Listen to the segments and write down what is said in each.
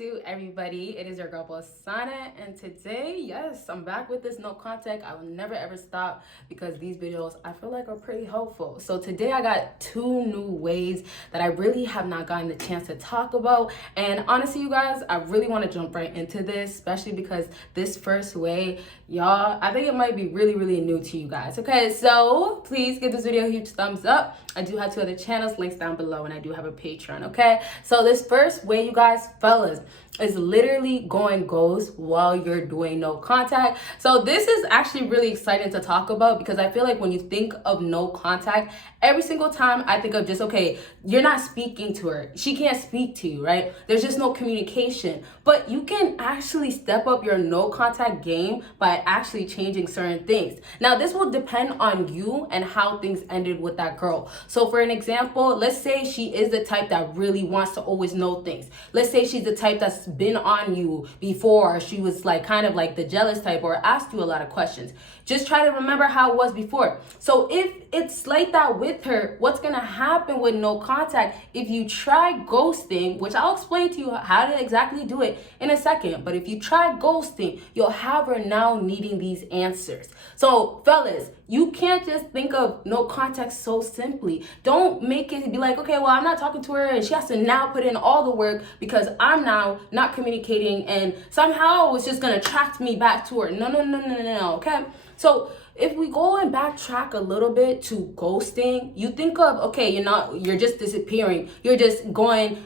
do, everybody? It is your girl BBossArmy, and today, yes, I'm back with this no contact. I will never ever stop because these videos I feel like are pretty helpful. So today I got 2 new ways that I really have not gotten the chance to talk about, and honestly, you guys, I really want to jump right into this, especially because this first way, y'all, I think it might be really new to you guys. Okay, so please give this video a huge thumbs up. I do have 2 other channels, links down below, and I do have a Patreon. Okay, so this first way, you guys, fellas, is literally going ghost while you're doing no contact. So this is actually really exciting to talk about because I feel like when you think of no contact, every single time I think of just, okay, you're not speaking to her, she can't speak to you, right? There's just no communication. But you can actually step up your no contact game by actually changing certain things. Now this will depend on you and how things ended with that girl. So for an example, let's say she is the type that really wants to always know things. Let's say she's the type that's been on you before. She was like kind of like the jealous type or asked you a lot of questions. Just try to remember how it was before. So if it's like that with her, what's gonna happen with no contact, if you try ghosting, which I'll explain to you how to exactly do it in a second, but if you try ghosting, you'll have her now needing these answers. So fellas, you can't just think of no contact so simply. Don't make it be like, okay, well, I'm not talking to her and she has to now put in all the work because I'm now not communicating and somehow it's just gonna attract me back to her. No, okay? So if we go and backtrack a little bit to ghosting, you think of, okay, you're just disappearing. You're just going,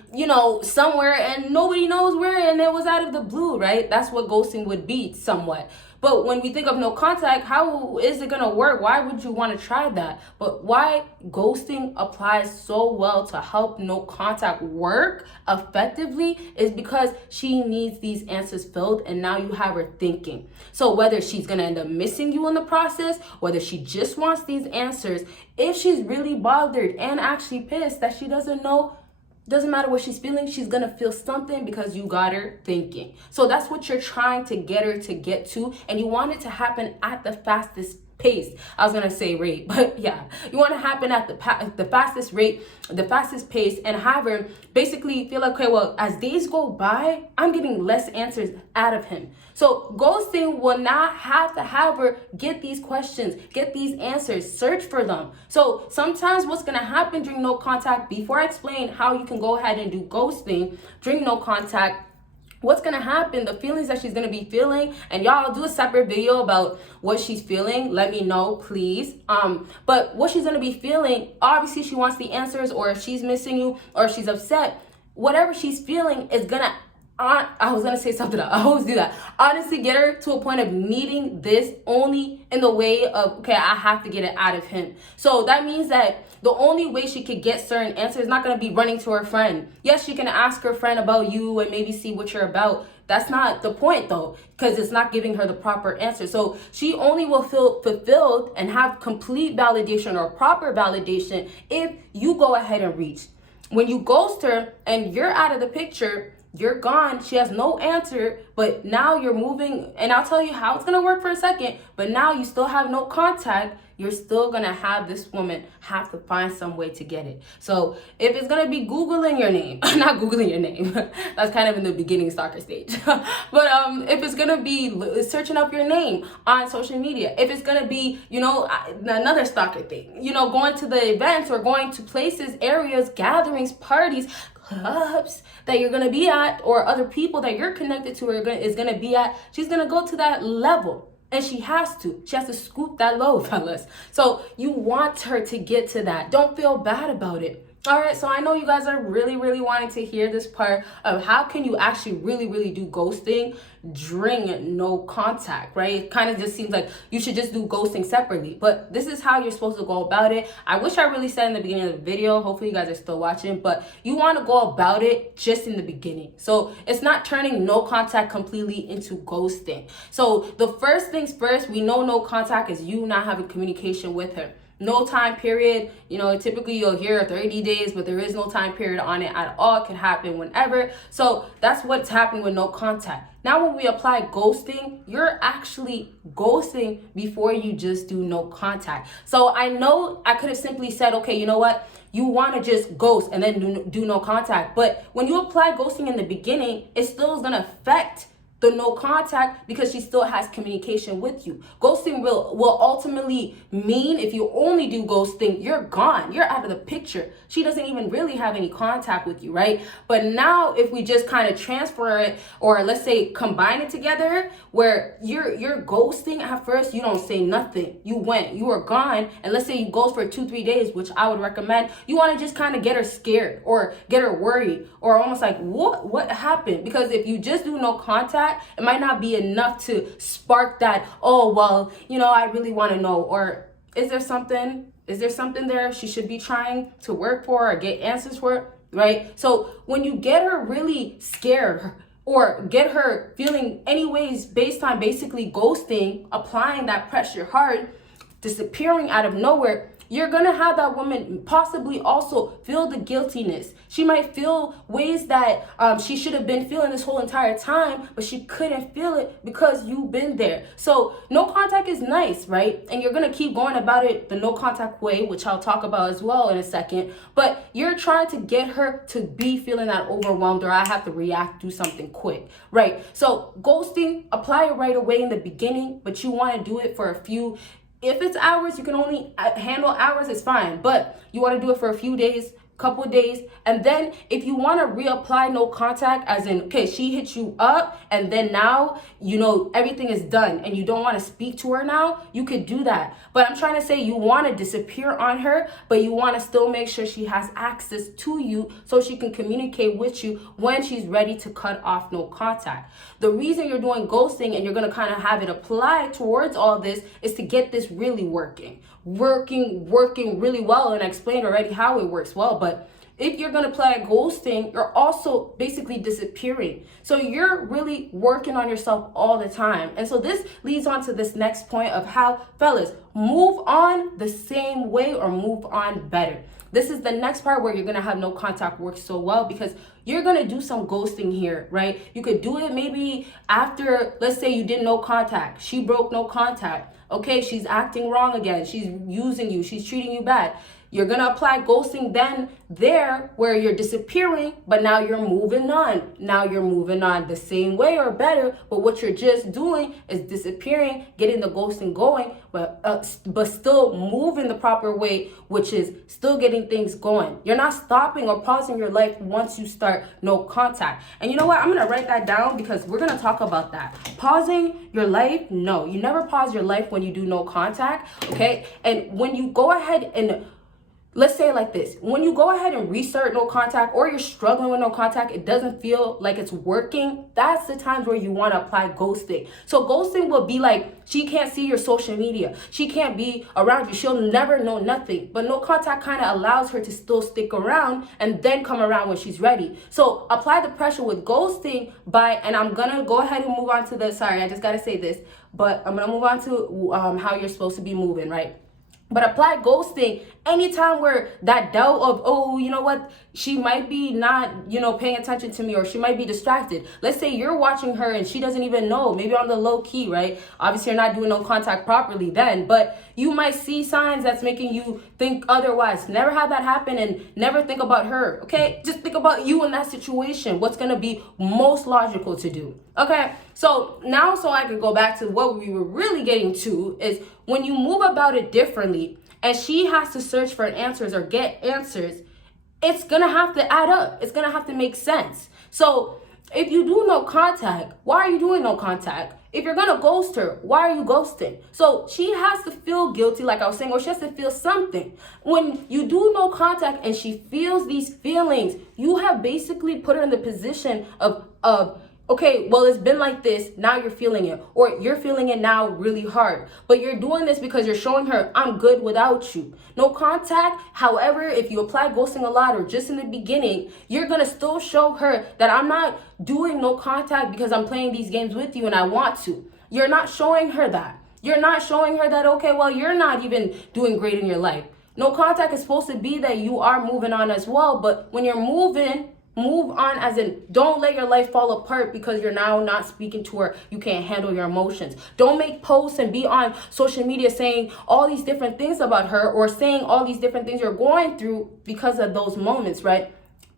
somewhere and nobody knows where and it was out of the blue, right? That's what ghosting would be somewhat. But when we think of no contact, how is it gonna work? Why would you want to try that? But why ghosting applies so well to help no contact work effectively is because she needs these answers filled and now you have her thinking. So whether she's gonna end up missing you in the process, whether she just wants these answers, if she's really bothered and actually pissed that she doesn't know, doesn't matter what she's feeling, she's gonna feel something because you got her thinking. So that's what you're trying to get her to get to, and you want it to happen at the fastest pace. I was gonna say rate, but yeah, you want to happen at the fastest rate, the fastest pace, and have her basically feel like, okay, well, as days go by, I'm getting less answers out of him. So ghosting will not have to have her get these questions, get these answers, search for them. So sometimes what's gonna happen during no contact, before I explain how you can go ahead and do ghosting during no contact, what's gonna happen, the feelings that she's gonna be feeling, and y'all, I'll do a separate video about what she's feeling, let me know, please. But what she's gonna be feeling, obviously she wants the answers, or if she's missing you, or if she's upset, whatever she's feeling is gonna, I was gonna say something else. I always do that. Honestly, get her to a point of needing this only in the way of, okay, I have to get it out of him. So that means that the only way she could get certain answers is not gonna be running to her friend. Yes, she can ask her friend about you and maybe see what you're about. That's not the point though, because it's not giving her the proper answer. So she only will feel fulfilled and have complete validation or proper validation if you go ahead and reach. When you ghost her and you're out of the picture, you're gone, she has no answer, but now you're moving, and I'll tell you how it's gonna work for a second, but now you still have no contact, you're still gonna have this woman have to find some way to get it. So if it's gonna be Googling your name, not Googling your name, that's kind of in the beginning stalker stage, but if it's gonna be searching up your name on social media, if it's gonna be, another stalker thing, going to the events or going to places, areas, gatherings, parties, clubs that you're gonna be at, or other people that you're connected to is gonna be at, she's gonna go to that level. And she has to scoop that low, fellas. So you want her to get to that. Don't feel bad about it. All right, so I know you guys are really wanting to hear this part of how can you actually really do ghosting during no contact, right? It kind of just seems like you should just do ghosting separately, but this is how you're supposed to go about it. I wish I really said in the beginning of the video, hopefully you guys are still watching, but you want to go about it just in the beginning. So it's not turning no contact completely into ghosting. So the first things first, we know no contact is you not having communication with her. No time period, typically you'll hear 30 days, but there is no time period on it at all. It can happen whenever. So that's what's happening with no contact. Now, when we apply ghosting, you're actually ghosting before you just do no contact. So I know I could have simply said, okay, you know what? you want to just ghost and then do no contact. But when you apply ghosting in the beginning, it still is going to affect the no contact because she still has communication with you. Ghosting will ultimately mean, if you only do ghosting, you're gone. You're out of the picture. She doesn't even really have any contact with you, right? But now if we just kind of transfer it, or let's say combine it together, where you're ghosting at first, you don't say nothing. You were gone, and let's say you ghost for 2-3 days, which I would recommend. You want to just kind of get her scared or get her worried, or almost like, what happened? Because if you just do no contact, it might not be enough to spark that, oh, well, I really want to know. Or is there something there she should be trying to work for or get answers for, right? So when you get her really scared or get her feeling anyways based on basically ghosting, applying that pressure hard, disappearing out of nowhere, you're going to have that woman possibly also feel the guiltiness. She might feel ways that she should have been feeling this whole entire time, but she couldn't feel it because you've been there. So no contact is nice, right? And you're going to keep going about it the no contact way, which I'll talk about as well in a second. But you're trying to get her to be feeling that overwhelmed, or I have to react, do something quick, right? So ghosting, apply it right away in the beginning, but you want to do it for a few. If it's hours, you can only handle hours, it's fine. But you want to do it for a few days, couple of days. And then if you want to reapply no contact, as in, okay, she hit you up and then now, everything is done and you don't want to speak to her now, you could do that. But I'm trying to say you want to disappear on her, but you want to still make sure she has access to you so she can communicate with you when she's ready to cut off no contact. The reason you're doing ghosting and you're going to kind of have it apply towards all this is to get this really working really well. And I explained already how it works well. But if you're going to apply ghosting, you're also basically disappearing. So you're really working on yourself all the time. And so this leads on to this next point of how, fellas, move on the same way or move on better. This is the next part where you're going to have no contact work so well, because you're going to do some ghosting here, right? You could do it maybe after, let's say you did no contact. She broke no contact. Okay, she's acting wrong again. She's using you. She's treating you bad. You're going to apply ghosting then there where you're disappearing, but now you're moving on. Now you're moving on the same way or better, but what you're just doing is disappearing, getting the ghosting going, but still moving the proper way, which is still getting things going. You're not stopping or pausing your life once you start no contact. And you know what? I'm going to write that down because we're going to talk about that. Pausing your life? No, you never pause your life when you do no contact, okay? And when you go ahead and let's say it like this. When you go ahead and restart no contact, or you're struggling with no contact, it doesn't feel like it's working, that's the times where you want to apply ghosting. So ghosting will be like, she can't see your social media. She can't be around you. She'll never know nothing. But no contact kind of allows her to still stick around and then come around when she's ready. So apply the pressure with ghosting and I'm going to go ahead and move on to sorry, I just got to say this, but I'm going to move on to how you're supposed to be moving, right? But apply ghosting anytime where that doubt of, oh, you know what, she might be not, paying attention to me, or she might be distracted. Let's say you're watching her and she doesn't even know, maybe on the low key, right? Obviously, you're not doing no contact properly then, but you might see signs that's making you think otherwise. Never have that happen and never think about her, okay? Just think about you in that situation. What's going to be most logical to do, okay? So now, so I could go back to what we were really getting to is when you move about it differently and she has to search for answers or get answers, it's going to have to add up. It's going to have to make sense. So if you do no contact, why are you doing no contact? If you're going to ghost her, why are you ghosting? So she has to feel guilty, like I was saying, or she has to feel something. When you do no contact and she feels these feelings, you have basically put her in the position of okay, well, it's been like this, now you're feeling it, or you're feeling it now really hard. But you're doing this because you're showing her, I'm good without you. No contact, however, if you apply ghosting a lot or just in the beginning, you're going to still show her that I'm not doing no contact because I'm playing these games with you and I want to. You're not showing her that. You're not showing her that, okay, well, you're not even doing great in your life. No contact is supposed to be that you are moving on as well, but when you're moving, Move on, as in, don't let your life fall apart because you're now not speaking to her. You can't handle your emotions. Don't make posts and be on social media saying all these different things about her, or saying all these different things you're going through because of those moments, right?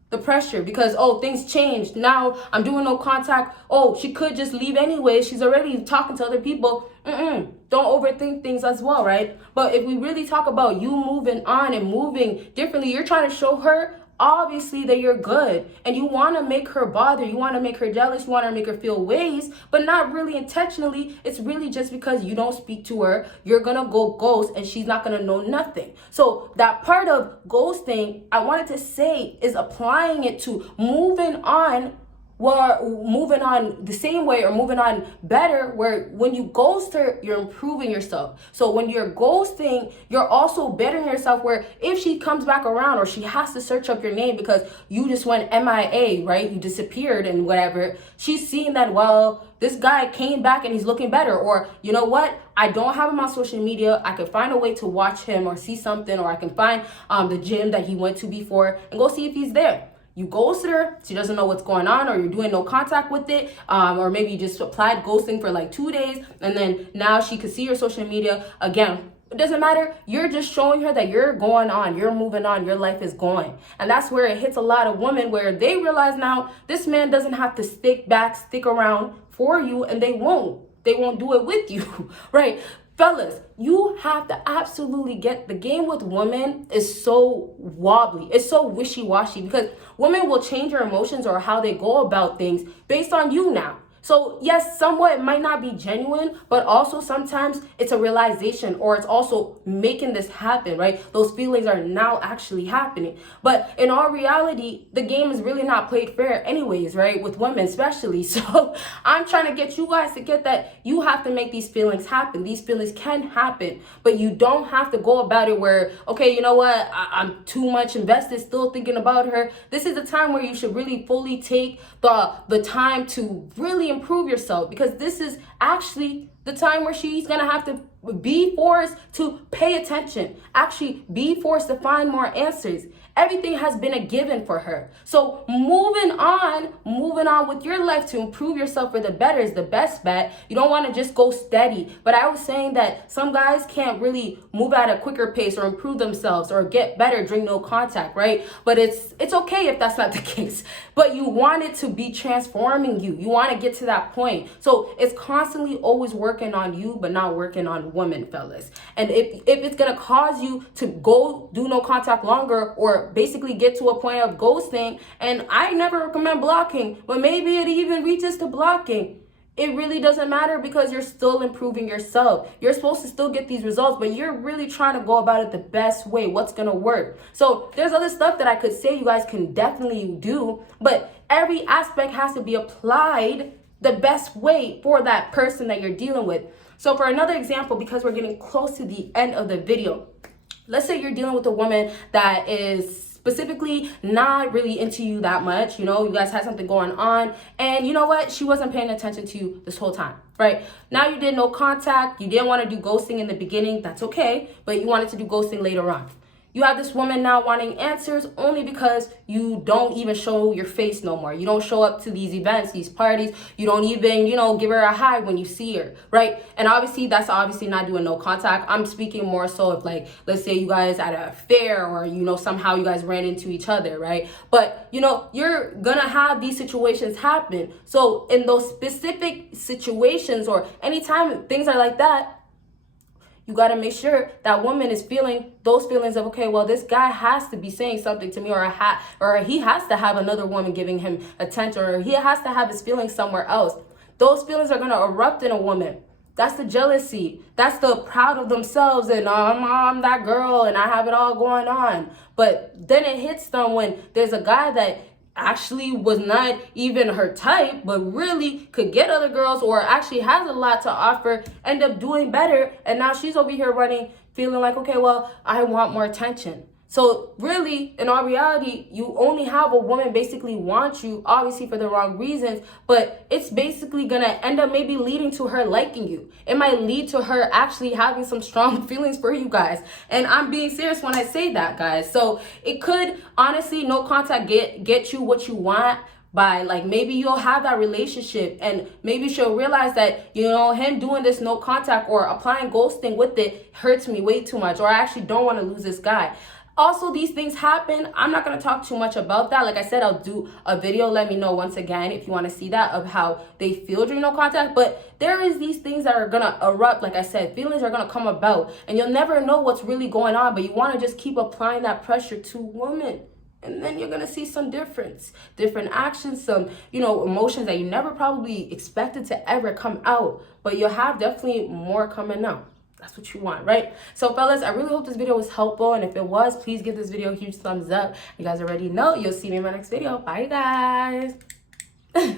The pressure, because, oh, things changed. Now I'm doing no contact. Oh, she could just leave anyway. She's already talking to other people. Don't overthink things as well, right? But if we really talk about you moving on and moving differently, you're trying to show her, obviously, that you're good, and you want to make her bother, you want to make her jealous, you want to make her feel ways, but not really intentionally. It's really just because you don't speak to her. You're gonna go ghost, and she's not gonna know nothing. So that part of ghosting, I wanted to say, is applying it to moving on, moving on the same way, or moving on better, where when you ghost her, you're improving yourself. So when you're ghosting, you're also bettering yourself, where if she comes back around, or she has to search up your name because you just went MIA, right? You disappeared and whatever. She's seeing that, well, this guy came back and he's looking better. Or, you know what? I don't have him on social media. I can find a way to watch him or see something, or I can find the gym that he went to before and go see if he's there. You ghosted her, she doesn't know what's going on, or you're doing no contact with it, or maybe you just applied ghosting for like 2 days, and then now she could see your social media again. It doesn't matter. You're just showing her that you're going on, you're moving on, your life is going. And that's where it hits a lot of women, where they realize now this man doesn't have to stick around for you, and they won't do it with you, right? Fellas, you have to absolutely get, the game with women is so wobbly. It's so wishy-washy, because women will change their emotions or how they go about things based on you now. So yes, somewhat it might not be genuine, but also sometimes it's a realization, or it's also making this happen, right? Those feelings are now actually happening. But in all reality, the game is really not played fair anyways, right? With women especially. So I'm trying to get you guys to get that you have to make these feelings happen. These feelings can happen, but you don't have to go about it where, okay, you know what? I'm too much invested, still thinking about her. This is a time where you should really fully take the time to really improve yourself, because this is actually the time where she's gonna have to be forced to pay attention, actually be forced to find more answers. Everything has been a given for her. So moving on with your life to improve yourself for the better is the best bet. You don't want to just go steady. But I was saying that some guys can't really move at a quicker pace or improve themselves or get better during no contact, right? But it's okay if that's not the case. But you want it to be transforming you. You want to get to that point. So it's constantly always working on you, but not working on women, fellas. And if it's going to cause you to go do no contact longer, or basically get to a point of ghosting, and I never recommend blocking, but maybe it even reaches to blocking, it really doesn't matter, because you're still improving yourself. You're supposed to still get these results, but you're really trying to go about it the best way, what's gonna work. So there's other stuff that I could say you guys can definitely do, but every aspect has to be applied the best way for that person that you're dealing with. So for another example, because we're getting close to the end of the video, let's say you're dealing with a woman that is specifically not really into you that much. You know, you guys had something going on, and you know what? She wasn't paying attention to you this whole time, right? Now you did no contact. You didn't want to do ghosting in the beginning. That's okay, but you wanted to do ghosting later on. You have this woman now wanting answers only because you don't even show your face no more. You don't show up to these events, these parties. You don't even, give her a hi when you see her, right? And obviously, that's obviously not doing no contact. I'm speaking more so if, like, let's say you guys at a fair, or, somehow you guys ran into each other, right? But, you're gonna have these situations happen. So in those specific situations, or anytime things are like that, you got to make sure that woman is feeling those feelings of, okay, well, this guy has to be saying something to me, or he has to have another woman giving him attention, or he has to have his feelings somewhere else. Those feelings are going to erupt in a woman. That's the jealousy. That's the proud of themselves, and I'm that girl and I have it all going on. But then it hits them when there's a guy that actually was not even her type, but really could get other girls, or actually has a lot to offer, end up doing better, and now she's over here running, feeling like, okay, well, I want more attention. So really, in all reality, you only have a woman basically want you, obviously for the wrong reasons, but it's basically gonna end up maybe leading to her liking you. It might lead to her actually having some strong feelings for you guys. And I'm being serious when I say that, guys. So it could honestly, no contact, get you what you want, by like maybe you'll have that relationship and maybe she'll realize that, you know, him doing this no contact or applying ghosting with it hurts me way too much, or I actually don't want to lose this guy. Also, these things happen. I'm not going to talk too much about that. Like I said, I'll do a video. Let me know once again if you want to see that, of how they feel during no contact. But there is these things that are going to erupt. Like I said, feelings are going to come about and you'll never know what's really going on, but you want to just keep applying that pressure to women. And then you're going to see some different actions, some, you know, emotions that you never probably expected to ever come out, but you'll have definitely more coming out. That's what you want, right? So fellas, I really hope this video was helpful. And if it was, please give this video a huge thumbs up. You guys already know. You'll see me in my next video. Bye, guys.